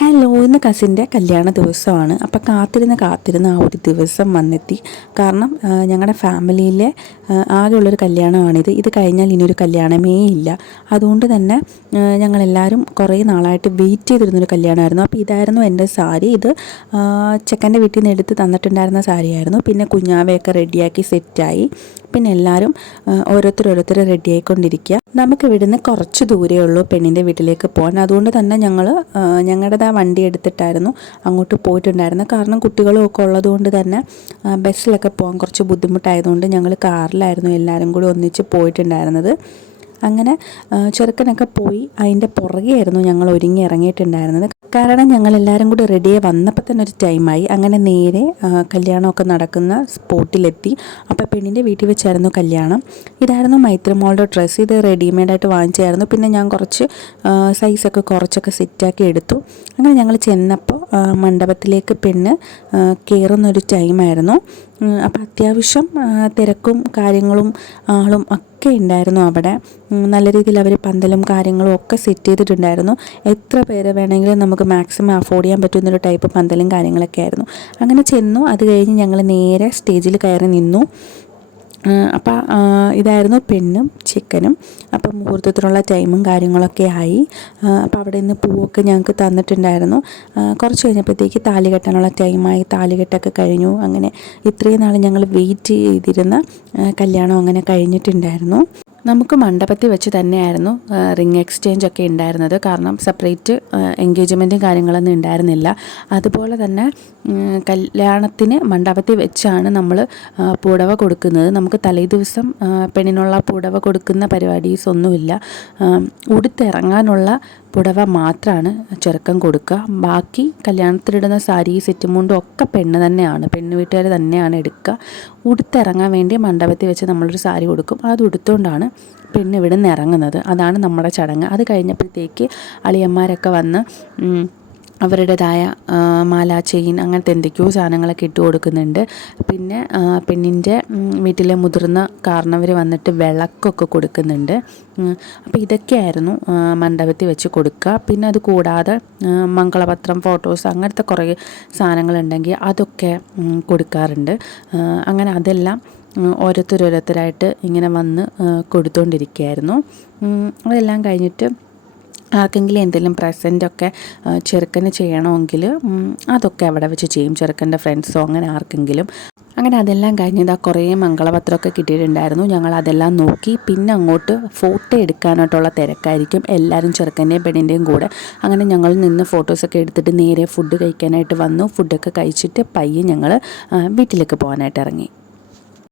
Hello ഇന്ന് കസിന്റെ കല്യാണ ദിവസമാണ്. അപ്പോൾ കാത്തിരുന്ന് കാത്തിരുന്ന് ആ ഒരു ദിവസം വന്നെത്തി. കാരണം ഞങ്ങളുടെ ഫാമിലിയിലെ ആകെയുള്ളൊരു കല്യാണമാണിത്. ഇത് കഴിഞ്ഞാൽ ഇനിയൊരു കല്യാണമേ ഇല്ല. അതുകൊണ്ട് തന്നെ ഞങ്ങളെല്ലാവരും കുറേ നാളായിട്ട് വെയിറ്റ് ചെയ്തിരുന്നൊരു കല്യാണമായിരുന്നു. അപ്പോൾ ഇതായിരുന്നു എന്റെ സാരി. ഇത് ചെക്കന്റെ വീട്ടിൽ നിന്ന് എടുത്ത് തന്നിട്ടുണ്ടായിരുന്ന സാരിയായിരുന്നു. പിന്നെ കുഞ്ഞാവയൊക്കെ റെഡിയാക്കി സെറ്റായി പിന്നെ എല്ലാവരും ഓരോരുത്തർ ഓരോരുത്തർ റെഡി ആയിക്കൊണ്ടിരിക്കുക. നമുക്ക് ഇവിടുന്ന് കുറച്ച് ദൂരേ ഉള്ളൂ പെണ്ണിന്റെ വീട്ടിലേക്ക് പോകാൻ. അതുകൊണ്ട് തന്നെ ഞങ്ങൾ ഞങ്ങളുടേത് ആ വണ്ടി എടുത്തിട്ടായിരുന്നു അങ്ങോട്ട് പോയിട്ടുണ്ടായിരുന്നത്. കാരണം കുട്ടികളും ഒക്കെ ഉള്ളതുകൊണ്ട് തന്നെ ബസ്സിലൊക്കെ പോകാൻ കുറച്ച് ബുദ്ധിമുട്ടായതുകൊണ്ട് ഞങ്ങൾ കാറിലായിരുന്നു എല്ലാവരും കൂടി ഒന്നിച്ച് പോയിട്ടുണ്ടായിരുന്നത്. അങ്ങനെ ചെറുക്കനൊക്കെ പോയി. അതിന്റെ പുറകെയായിരുന്നു ഞങ്ങൾ ഒരുങ്ങി ഇറങ്ങിയിട്ടുണ്ടായിരുന്നത്. കാരണം ഞങ്ങൾ എല്ലാവരും കൂടി റെഡിയായി വന്നപ്പോൾ തന്നെ ഒരു ടൈമായി അങ്ങനെ നേരെ കല്യാണമൊക്കെ നടക്കുന്ന സ്പോട്ടിലെത്തി. അപ്പോൾ പെണ്ണിന്റെ വീട്ടിൽ വെച്ചായിരുന്നു കല്യാണം. ഇതായിരുന്നു മൈത്രിമോളുടെ ഡ്രസ്സ് ഇത് റെഡിമെയ്ഡായിട്ട് വാങ്ങിച്ചായിരുന്നു. പിന്നെ ഞാൻ കുറച്ച് സൈസൊക്കെ കുറച്ചൊക്കെ സെറ്റാക്കി എടുത്തു. അങ്ങനെ ഞങ്ങൾ ചെന്നപ്പോൾ മണ്ഡപത്തിലേക്ക് പെണ്ണ് കയറുന്നൊരു ടൈമായിരുന്നു അപ്പോൾ അത്യാവശ്യം തിരക്കും കാര്യങ്ങളും ആളും ഒക്കെ ഉണ്ടായിരുന്നു അവിടെ. നല്ല രീതിയിൽ അവർ പന്തലും കാര്യങ്ങളും ഒക്കെ സെറ്റ് ചെയ്തിട്ടുണ്ടായിരുന്നു. എത്ര പേര് വേണമെങ്കിലും നമുക്ക് മാക്സിമം അഫോർഡ് ചെയ്യാൻ പറ്റുന്നൊരു ടൈപ്പ് പന്തലും കാര്യങ്ങളൊക്കെ ആയിരുന്നു. അങ്ങനെ ചെന്നു. അത് കഴിഞ്ഞ് ഞങ്ങൾ നേരെ സ്റ്റേജിൽ കയറി നിന്നു. അപ്പോൾ ഇതായിരുന്നു പെണ്ണും ചിക്കനും. അപ്പം മുഹൂർത്തത്തിനുള്ള ടൈമും കാര്യങ്ങളൊക്കെ ആയി. അപ്പോൾ അവിടെ നിന്ന് പൂവൊക്കെ ഞങ്ങൾക്ക് തന്നിട്ടുണ്ടായിരുന്നു. കുറച്ച് കഴിഞ്ഞപ്പോഴത്തേക്ക് താലി കെട്ടാനുള്ള ടൈമായി താലി കെട്ടൊക്കെ കഴിഞ്ഞു. അങ്ങനെ ഇത്രയും നാൾ ഞങ്ങൾ വെയിറ്റ് ചെയ്തിരുന്ന കല്യാണം അങ്ങനെ കഴിഞ്ഞിട്ടുണ്ടായിരുന്നു. നമുക്ക് മണ്ഡപത്തിൽ വെച്ച് തന്നെയായിരുന്നു റിംഗ് എക്സ്ചേഞ്ച് ഒക്കെ ഉണ്ടായിരുന്നത്. കാരണം സെപ്പറേറ്റ് എൻഗേജ്മെന്റും കാര്യങ്ങളൊന്നും ഉണ്ടായിരുന്നില്ല. അതുപോലെ തന്നെ കല്യാണത്തിന് മണ്ഡപത്തിൽ വെച്ചാണ് നമ്മൾ പുടവ കൊടുക്കുന്നത്. നമുക്ക് തലേദിവസം പെണ്ണിനുള്ള പുടവ കൊടുക്കുന്ന പരിപാടീസ് ഒന്നുമില്ല ഉടുത്തിറങ്ങാനുള്ള പുടവ മാത്രമാണ് ചെറുക്കൻ കൊടുക്കുക ബാക്കി കല്യാണത്തിനിടുന്ന സാരി സെറ്റും മുണ്ടും ഒക്കെ പെണ്ണ് തന്നെയാണ്. പെണ്ണ് വീട്ടുകാർ തന്നെയാണ് എടുക്കുക ഉടുത്തിറങ്ങാൻ വേണ്ടി മണ്ഡപത്തിൽ വെച്ച് നമ്മളൊരു സാരി കൊടുക്കും. അത് ഉടുത്തുകൊണ്ടാണ് പെണ്ണ് ഇവിടെ നിന്ന് ഇറങ്ങുന്നത്. അതാണ് നമ്മുടെ ചടങ്ങ്. അത് കഴിഞ്ഞപ്പോഴത്തേക്ക് അളിയന്മാരൊക്കെ വന്ന് അവരുടേതായ മാല ചെയിൻ അങ്ങനത്തെ എന്തൊക്കെയോ സാധനങ്ങളൊക്കെ ഇട്ട് കൊടുക്കുന്നുണ്ട്. പിന്നെ പെണ്ണിന്റെ വീട്ടിലെ മുതിർന്ന കാരണവർ വന്നിട്ട് വിളക്കൊക്കെ കൊടുക്കുന്നുണ്ട്. അപ്പോൾ ഇതൊക്കെയായിരുന്നു മണ്ഡപത്തിൽ വെച്ച് കൊടുക്കുക. പിന്നെ അത് കൂടാതെ മംഗളപത്രം ഫോട്ടോസ് അങ്ങനത്തെ കുറേ സാധനങ്ങളുണ്ടെങ്കിൽ അതൊക്കെ കൊടുക്കാറുണ്ട്. അങ്ങനെ അതെല്ലാം ഓരോരുത്തരോരോരുത്തരായിട്ട് ഇങ്ങനെ വന്ന് കൊടുത്തുകൊണ്ടിരിക്കുകയായിരുന്നു അതെല്ലാം കഴിഞ്ഞിട്ട് ആർക്കെങ്കിലും എന്തെങ്കിലും പ്രസന്റൊക്കെ ചെറുക്കന് ചെയ്യണമെങ്കിൽ അതൊക്കെ അവിടെ വെച്ച് ചെയ്യും. ചെറുക്കന്റെ ഫ്രണ്ട്സോ അങ്ങനെ ആർക്കെങ്കിലും. അങ്ങനെ അതെല്ലാം കഴിഞ്ഞ് ഇതാ കുറേ മംഗളപത്രമൊക്കെ കിട്ടിയിട്ടുണ്ടായിരുന്നു. ഞങ്ങൾ അതെല്ലാം നോക്കി. പിന്നെ അങ്ങോട്ട് ഫോട്ടോ എടുക്കാനായിട്ടുള്ള തിരക്കായിരിക്കും. എല്ലാവരും ചെറുക്കന്റെയും പെണ്ണിന്റെയും കൂടെ. അങ്ങനെ ഞങ്ങൾ നിന്ന് ഫോട്ടോസൊക്കെ എടുത്തിട്ട് നേരെ ഫുഡ് കഴിക്കാനായിട്ട് വന്നു. ഫുഡൊക്കെ കഴിച്ചിട്ട് പയ്യെ ഞങ്ങൾ വീട്ടിലേക്ക് പോകാനായിട്ട് ഇറങ്ങി.